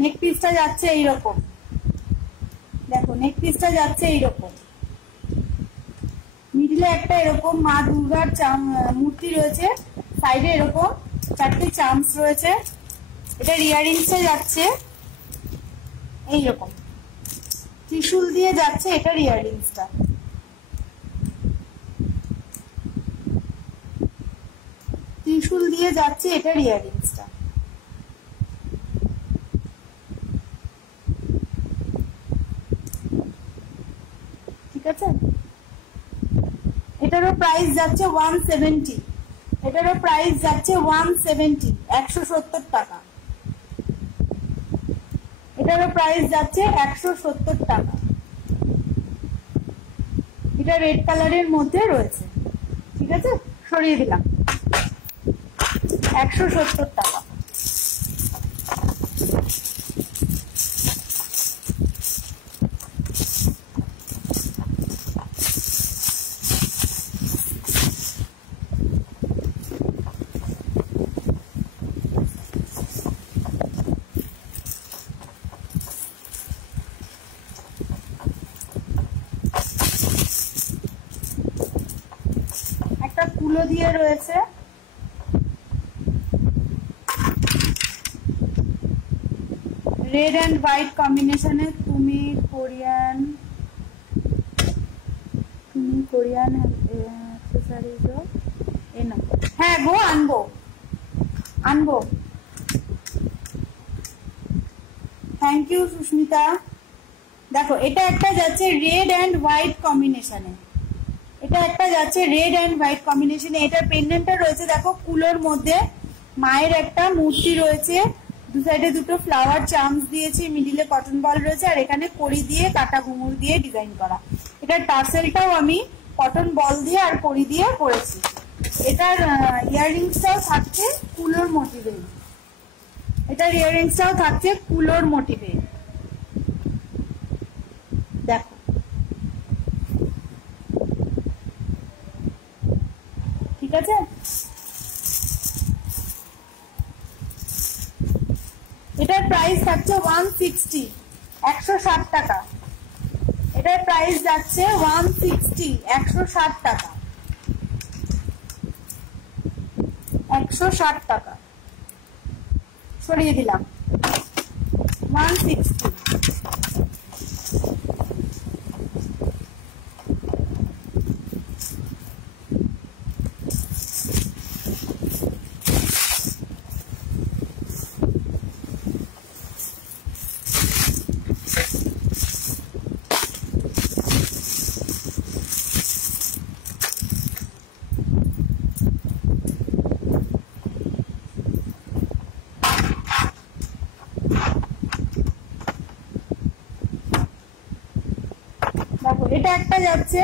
নেক পিসটা যাচ্ছে এইরকম, দেখো নেক পিসটা যাচ্ছে এইরকম, মিডিলে একটা এরকম মা দুর্গার মূর্তি রয়েছে, সাইডে এরকম 4টে চামচ রয়েছে। এটা ইয়াররিংসে যাচ্ছে এইরকম, ত্রিশূল দিয়ে যাচ্ছে এটার ইয়াররিংসটা, ত্রিশূল দিয়ে যাচ্ছে এটার ইয়াররিংসটা, ঠিক আছে। এটারও প্রাইস যাচ্ছে 170, এটারও প্রাইস যাচ্ছে 170, 170 টাকা। এটারও প্রাইস যাচ্ছে 170 টাকা। এটা রেড কালারের মধ্যে রয়েছে, ঠিক আছে, সরিয়ে দিলাম, 170 টাকা। একটা কুলো দিয়ে রয়েছে, রেড এন্ড হোয়াইট কম্বিনেশনে। তুমি কোরিয়ান অ্যাক্সেসরিজও এনো, হ্যাঁ গো আনবো আনবো। Thank you Susmita. দেখো এটা একটা যাচ্ছে রেড এন্ড হোয়াইট কম্বিনেশনে, এটা একটা যাচ্ছে রেড এন্ড হোয়াইট কম্বিনেশনে। এটার পেন্ডেন্টটা রয়েছে দেখো কুলোর মধ্যে, মায়ের একটা মূর্তি রয়েছে, দু সাইডে দুটো ফ্লাওয়ার চার্মস দিয়েছি, মিডিলে কটন বল রয়েছে, আর এখানে কড়ি দিয়ে কাটা ঘুঙুর দিয়ে ডিজাইন করা। এটার টার্সেলটাও আমি কটন বল দিয়ে আর কড়ি দিয়ে করেছি। এটার ইয়াররিংসটাও থাকছে কুলোর মোটিভে, এটার ইয়াররিংসটাও থাকছে কুলোর মোটিভে। দেখো ঠিক আছে। এটার প্রাইস থাকছে 160, 160 টাকা। এটার প্রাইস যাচ্ছে 160, 160 টাকা, 160 টাকা। সরিয়ে দিলাম 160। এটা একটা যাচ্ছে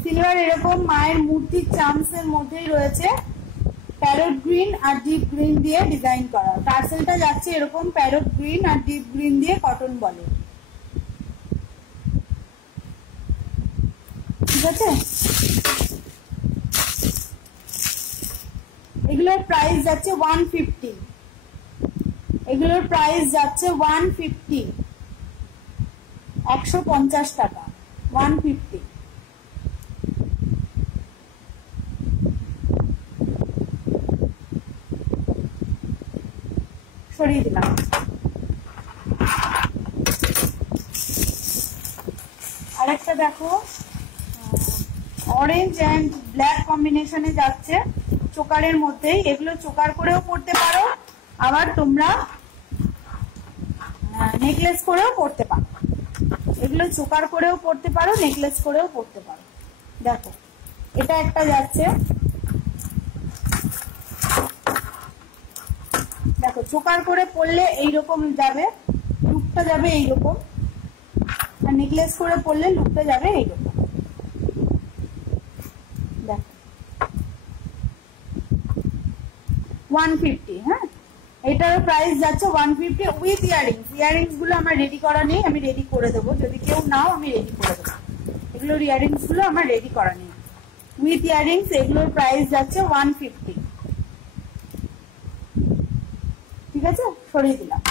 সিলভার, এরকম মায়ের মূর্তির চামস এর মধ্যেই রয়েছে প্যারট গ্রিন আর ডিপ গ্রিন দিয়ে ডিজাইন করা। টার্সেলটা যাচ্ছে এরকম প্যারট গ্রিন আর ডিপ গ্রিন দিয়ে কটন বলে, ঠিক আছে। এগুলোর প্রাইস যাচ্ছে 150, এগুলোর প্রাইস যাচ্ছে 150, 150 টাকা, 150। সরিয়ে দিলাম। আরেকটা দেখো অরেঞ্জ এন্ড ব্ল্যাক কম্বিনেশনে যাচ্ছে চোকারের মধ্যেই। এগুলো চোকার করেও পড়তে পারো, আবার তোমরা নেকলেস করেও পড়তে পারো। এগুলো চোকার করেও পড়তে পারো, নেকলেস করেও পড়তে পারো। দেখো এটা একটা যাচ্ছে, দেখো চোকার করে পড়লে এইরকম যাবে, লুকটা যাবে এইরকম, আর নেকলেস করে পড়লে লুকটা যাবে এইরকম। দেখো 150, হ্যাঁ। এটার প্রাইস যাচ্ছে 150 উইথ ইয়ারিংস। ইয়ারিংস গুলো আমার রেডি করা নেই, আমি রেডি করে দেবো। যদি কেউ নাও আমি রেডি করে দেবো। এগুলোর ইয়ারিংস গুলো আমার রেডি করা নেই, উইথ ইয়ারিংস। এগুলোর প্রাইস যাচ্ছে 150, ঠিক আছে। সরিয়ে দিলাম।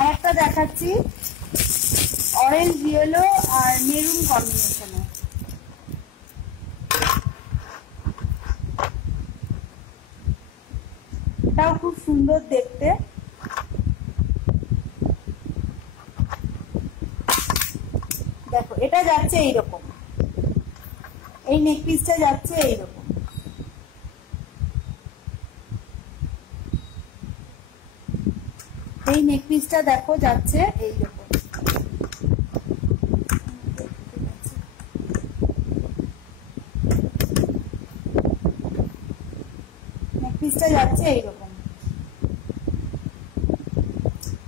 আরেকটা দেখাচ্ছি অরেঞ্জ ইয়েলো আর মেরুন কম্বিনেশনে। এটাও খুব সুন্দর দেখতে। দেখো এটা যাচ্ছে এইরকম, এই নেকপিসটা যাচ্ছে এইরকম, এই নেকপিসটা দেখো যাচ্ছে এইরকম। নেকপিসটা যাচ্ছে এইরকম,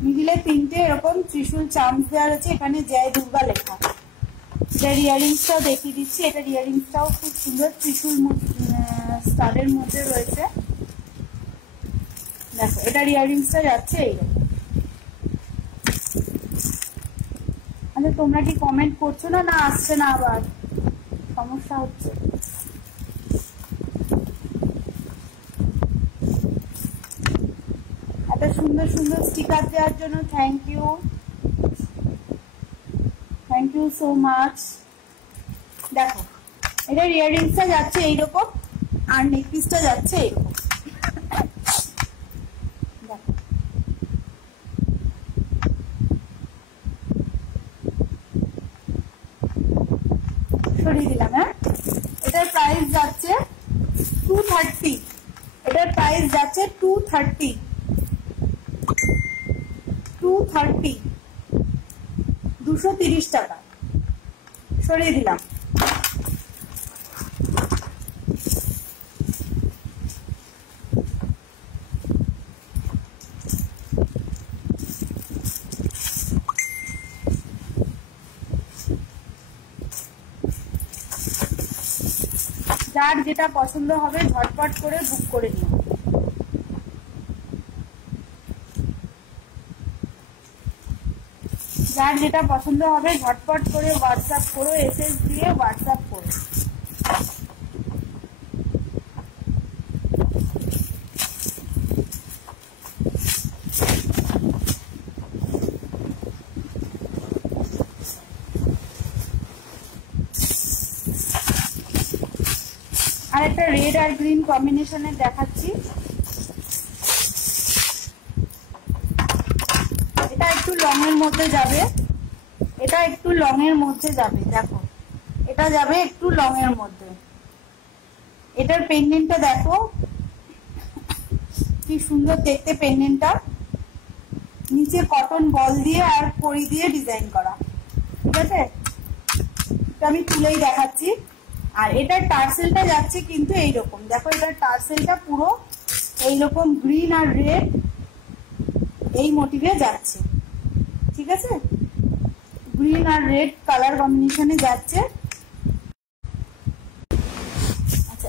মিডিলে তিনটে এরকম ত্রিশূল চামচ দেওয়া রয়েছে, এখানে জয় দুর্গা লেখা। এটার ইয়ারিংসটাও দেখিয়ে দিচ্ছি। এটার ইয়ারিংসটাও খুব সুন্দর, ত্রিশূল স্টারের মধ্যে রয়েছে। দেখো এটার ইয়ারিংসটা যাচ্ছে এইরকম। আচ্ছা তোমরা কি কমেন্ট করছো না, না আসছে না, আবার সমস্যা হচ্ছে? এত সুন্দর সুন্দর স্টিকার দেওয়ার জন্য thank you, thank you so much. দেখো এটার ইয়ারিংসটা যাচ্ছে এইরকম আর নেকপিসটা যাচ্ছে এইরকম। দেখো সরিয়ে দিলাম। হ্যাঁ এটার প্রাইস যাচ্ছে 230, এটার প্রাইস যাচ্ছে 230, 230 টাকা। সরিয়ে দিলাম। যার যেটা পছন্দ হবে ঝটপট করে বুক করে নিন। যার যেটা পছন্দ হবে ঝটপট করে হোয়াটসঅ্যাপ করো, এসএস দিয়ে হোয়াটসঅ্যাপ করো। আর একটা রেড আর গ্রিন কম্বিনেশনের দেখাচ্ছি। এটা একটু লং এর মধ্যে যাবে, এটা একটু লং এর মধ্যে যাবে। দেখো এটা যাবে একটু লং এর মধ্যে। এটার পেন্ডেন্টটা দেখো কি সুন্দর দেখতে পেন্ডেন্টটা, নিচে কটন বল দিয়ে আর কড়ি দিয়ে ডিজাইন করা। ঠিক আছে, এটা আমি তুলেই দেখাচ্ছি। আর এটার টার্সেলটা যাচ্ছে কিন্তু এইরকম, দেখো এটার টার্সেলটা পুরো এইরকম গ্রিন আর রেড এই মোটিভে যাচ্ছে। ঠিক আছে, গ্রিন আর রেড কালার কম্বিনেশনে যাচ্ছে। আচ্ছা,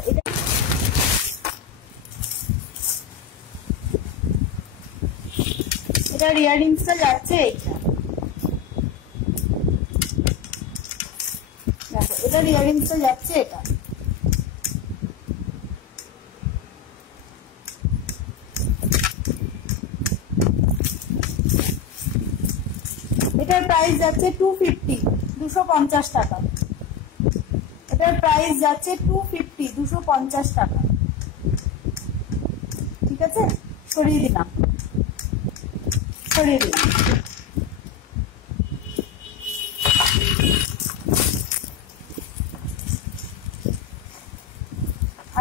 এটার ইয়াররিংসটা যাচ্ছে এইটা। দেখো এটার ইয়াররিংসটা যাচ্ছে এটা। এটার প্রাইস যাচ্ছে 250, 250 টাকা। এটার প্রাইস যাচ্ছে 250, 250 টাকা। ঠিক আছে, সরিয়ে দিলাম, সরিয়ে দিলাম।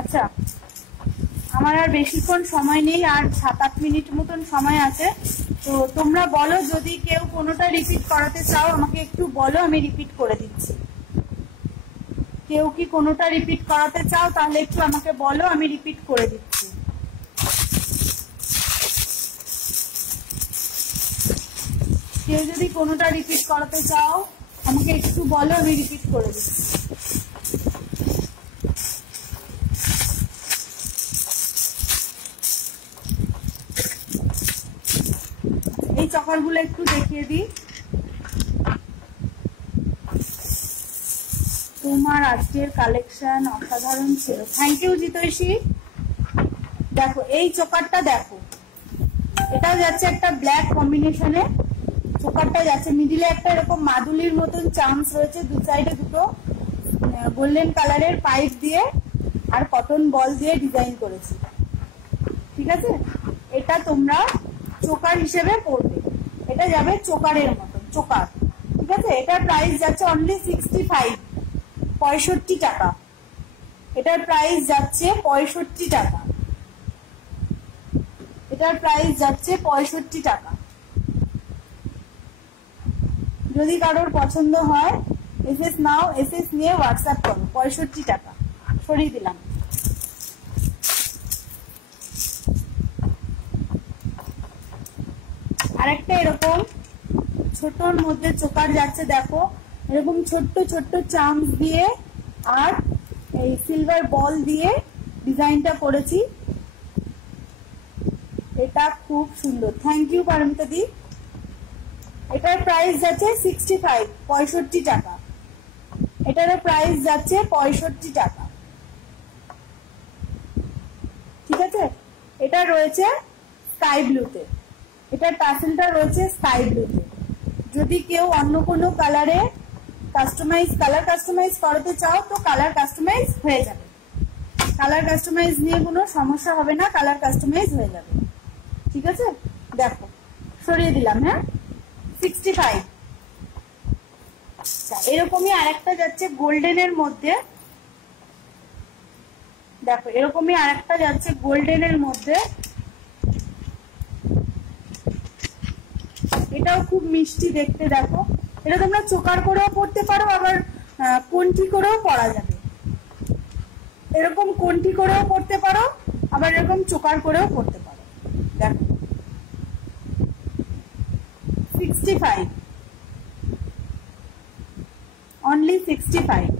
আচ্ছা, আমার আর বেশিক্ষণ সময় নেই, আর 7-8 মিনিট মতন সময় আছে। তো তোমরা বলো, যদি কেউ কোনোটা রিপিট করাতে চাও আমাকে একটু বলো, আমি রিপিট করে দিচ্ছি। কেউ কি কোনোটা রিপিট করাতে চাও তাহলে একটু আমাকে বলো, আমি রিপিট করে দিচ্ছি। কেউ যদি কোনোটা রিপিট করাতে চাও আমাকে একটু বলো, আমি রিপিট করে দিচ্ছি। এই চকারগুলো একটু দেখিয়ে দিই। তোমার আজকের কালেকশন অসাধারণ ছিল, থ্যাংক ইউ জিতৈষী। দেখো এই চোকারটা দেখো, এটা যাচ্ছে একটা ব্ল্যাক কম্বিনেশনে। চোকারটা যাচ্ছে মিডিলে একটা এরকম মাদুলির মতন চান্স রয়েছে, দু সাইডে দুটো গোল্ডেন কালারের পাইপ দিয়ে আর কটন বল দিয়ে ডিজাইন করেছি। ঠিক আছে, এটা তোমরা চোকার হিসেবে পড়বে, এটা যাবে চোকারের মতন চোকার। ঠিক আছে, এটার প্রাইস যাচ্ছে অনলি 65, 65 টাকা। এটার প্রাইস যাচ্ছে 65 টাকা। এটার প্রাইস যাচ্ছে 65 টাকা। যদি কারোর পছন্দ হয় এসএস নাও, এসএস নিয়ে হোয়াটসঅ্যাপ করো। 65 টাকা, সরিয়ে দিলাম। আরেকটা এরকম ছোটর মধ্যে চোকার যাচ্ছে, দেখো এরকম ছোট্ট ছোট্ট চাম্প দিয়ে আর এই সিলভার বল দিয়ে ডিজাইনটা করেছি। এটা খুব সুন্দর, থ্যাংক ইউ পারমিতা দি। এটার প্রাইস যাচ্ছে 65, 65 টাকা। এটার প্রাইস যাচ্ছে 65 টাকা। ঠিক আছে, এটা রয়েছে স্কাই ব্লুতে, এটার টাসেলটা রয়েছে স্কাই ব্লুতে। যদি কেউ অন্য কোনো কালারে কালার কাস্টমাইজ করাতে চাও তো কালার কাস্টমাইজ হয়ে যাবে। কালার কাস্টমাইজ নিয়ে কোনো সমস্যা হবে না, কালার কাস্টমাইজ হয়ে যাবে। ঠিক আছে, দেখো সরিয়ে দিলাম। হ্যাঁ, 65। আচ্ছা, এরকমই আরেকটা যাচ্ছে গোল্ডেনের মধ্যে। দেখো এরকমই আরেকটা যাচ্ছে গোল্ডেনের মধ্যে, এটাও খুব মিষ্টি দেখতে। দেখো এটা তোমরা চোকার করেও পড়তে পারো, আবার কোনটি করেও পরা যাবে। এরকম কোনটি করেও পড়তে পারো, আবার এরকম চোকার করেও পড়তে পারো। দেখো 65, only 65।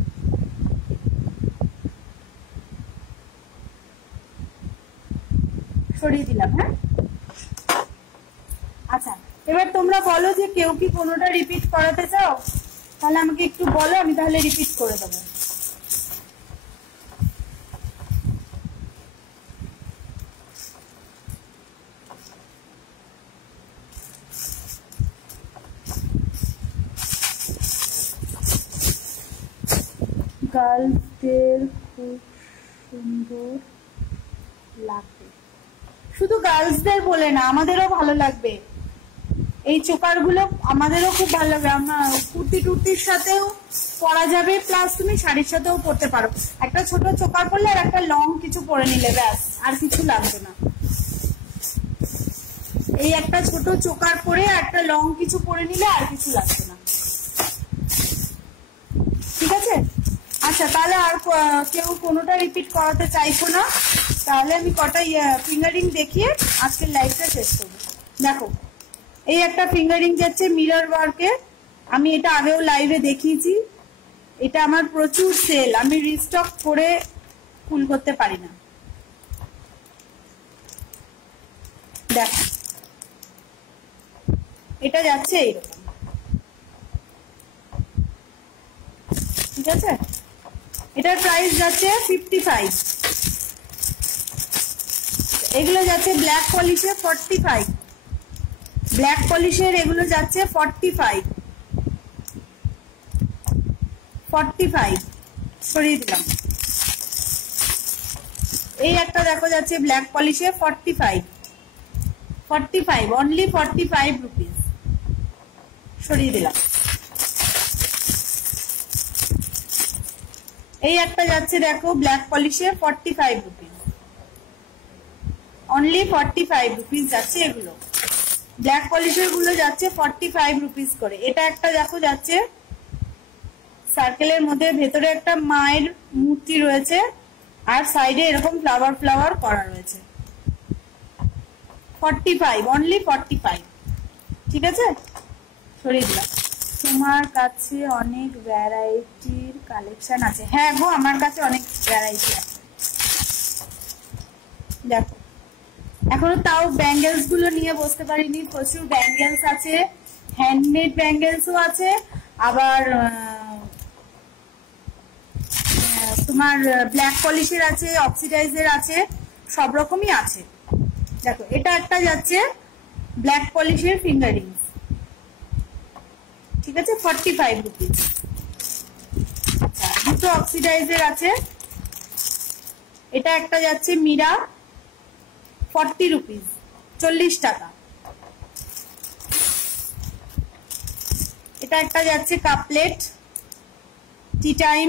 সরিয়ে দিলাম। হ্যাঁ, আচ্ছা এবার তোমরা বলো যে কেউ কি কোনোটা রিপিট করাতে চাও, তাহলে আমাকে একটু বলো, আমি তাহলে রিপিট করে দেবো। গার্লসদের খুব সুন্দর লাগবে, শুধু গার্লসদের বলে না, আমাদেরও ভালো লাগবে এই চোকার গুলো, আমাদেরও খুব ভালো লাগবে। আমার কুর্তি টুর্তির সাথেও পরা যাবে, প্লাস তুমি শাড়ির সাথেও পরতে পারো। একটা ছোট চোকার পরলে আর একটা লং কিছু পরে নিলে ব্যাস, আর কিছু লাগবে না। এই একটা ছোট চোকার পরে একটা লং কিছু পরে নিলে আর কিছু লাগবে না, ঠিক আছে? আচ্ছা তাহলে আর কেউ কোনোটা রিপিট করাতে চাইছো না, তাহলে আমি কটা ফিঙ্গারিং দেখিয়ে আজকের লাইভটা শেষ করবো। দেখো এই একটা ফিঙ্গারিং যাচ্ছে মিরর ওয়ার্কে, আমি এটা আগেও লাইভে দেখিয়েছি, এটা আমার প্রচুর সেল, আমি রিস্টক করে ফুল করতে পারি না। দেখো এটা যাচ্ছে এইরকম, ঠিক আছে? এটার প্রাইস যাচ্ছে 55। এগুলো যাচ্ছে ব্ল্যাক পলিশে 45, ব্ল্যাক পলিশের এগুলো যাচ্ছে 45 সরিয়ে দিলাম। এই একটা দেখো যাচ্ছে ব্ল্যাক পলিশে 45 অনলি 45 রুপিস, সরিয়ে দিলাম। এই একটা যাচ্ছে দেখো ব্ল্যাক পলিশে 45 রুপিস, অনলি 45 রুপিস যাচ্ছে। এগুলো ব্ল্যাক পলিশের গুলো যাচ্ছে 45 রুপিস করে। এটা একটা দেখো যাচ্ছে সার্কেলের মধ্যে, ভেতরে একটা মায়ের মূর্তি রয়েছে আর সাইডে এরকম ফ্লাওয়ার ফ্লাওয়ার করা রয়েছে, 45 অনলি 45, ঠিক আছে? সরিয়ে দিলাম। তোমার কাছে অনেক ভ্যারাইটির কালেকশন আছে। হ্যাঁ গো, আমার কাছে অনেক ভ্যারাইটি আছে। দেখো এখনো তাও ব্যাঙ্গেলস গুলো নিয়ে বসতে পারিনি, প্রচুর ব্যাঙ্গেলস আছে, হ্যান্ডমেড ব্যাঙ্গেলসও আছে, আবার তোমার ব্ল্যাক পলিশের আছে, অক্সিডাইজের আছে, সব রকমই আছে। দেখো এটা একটা যাচ্ছে ব্ল্যাক পলিশের ফিঙ্গারিংস, ঠিক আছে, 45 রুপিস। দুটো অক্সিডাইজের আছে, এটা একটা যাচ্ছে মীরা 40 রুপিস, 40 টাকা। এটা একটা যাচ্ছে কাপলেট টি টাইম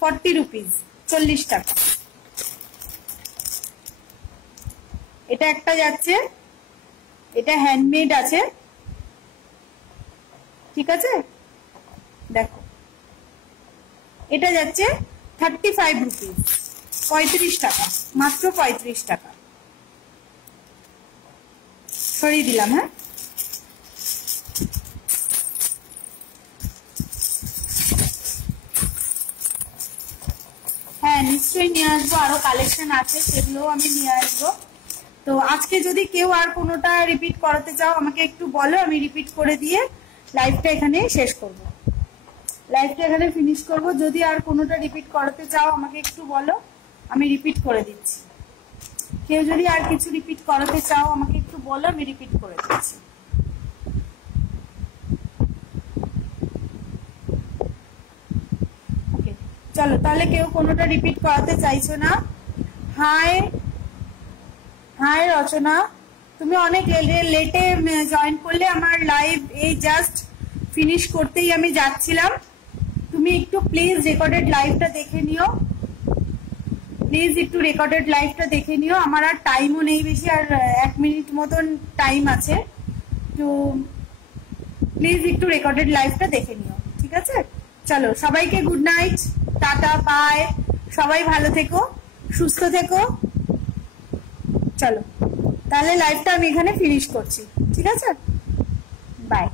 40 রুপিস, 40 টাকা। এটা একটা যাচ্ছে, এটা হ্যান্ডমেড আছে, ঠিক আছে? দেখো এটা যাচ্ছে 35 রুপিস, 35 টাকা, মাত্র 35 টাকা। সরিয়ে দিলাম। হ্যাঁ, হ্যাঁ নিশ্চয়ই নিয়ে আসবো, আরো কালেকশন আছে, সেগুলো আমি নিয়ে আসবো। তো আজকে যদি কেউ আর কোনোটা রিপিট করাতে চাও আমাকে একটু বলো, আমি রিপিট করে দিয়ে লাইভটা এখানে শেষ করব, লাইভটা এখানে ফিনিশ করব। যদি আর কোনোটা রিপিট করাতে চাও আমাকে একটু বলো, আমি রিপিট করে দিচ্ছি। কেউ যদি আর কিছু রিপিট করাতে চাও আমাকে একটু বলো, আমি রিপিট করে দিচ্ছি। ওকে চলো, তাহলে কেউ কোনোটা রিপিট করাতে চাইছো না। হাই হাই রচনা, তুমি অনেক লেটে জয়েন করলে, আমার লাইভ এই জাস্ট ফিনিশ করতেই আমি যাচ্ছিলাম। তুমি একটু প্লিজ রেকর্ডেড লাইভটা দেখে নিও, প্লিজ একটু রেকর্ডেড লাইভটা দেখে নিও। আমার আর টাইমও নেই বেশি, আর 1 মিনিট মতন টাইম আছে, তো প্লিজ একটু রেকর্ডেড লাইভটা দেখে নিও, ঠিক আছে? চলো সবাইকে গুড নাইট, টাটা, বাই, সবাই ভালো থেকো, সুস্থ থেকো, চলো। তাহলে লাইভটা আমি এখানে ফিনিশ করছি, ঠিক আছে? বাই।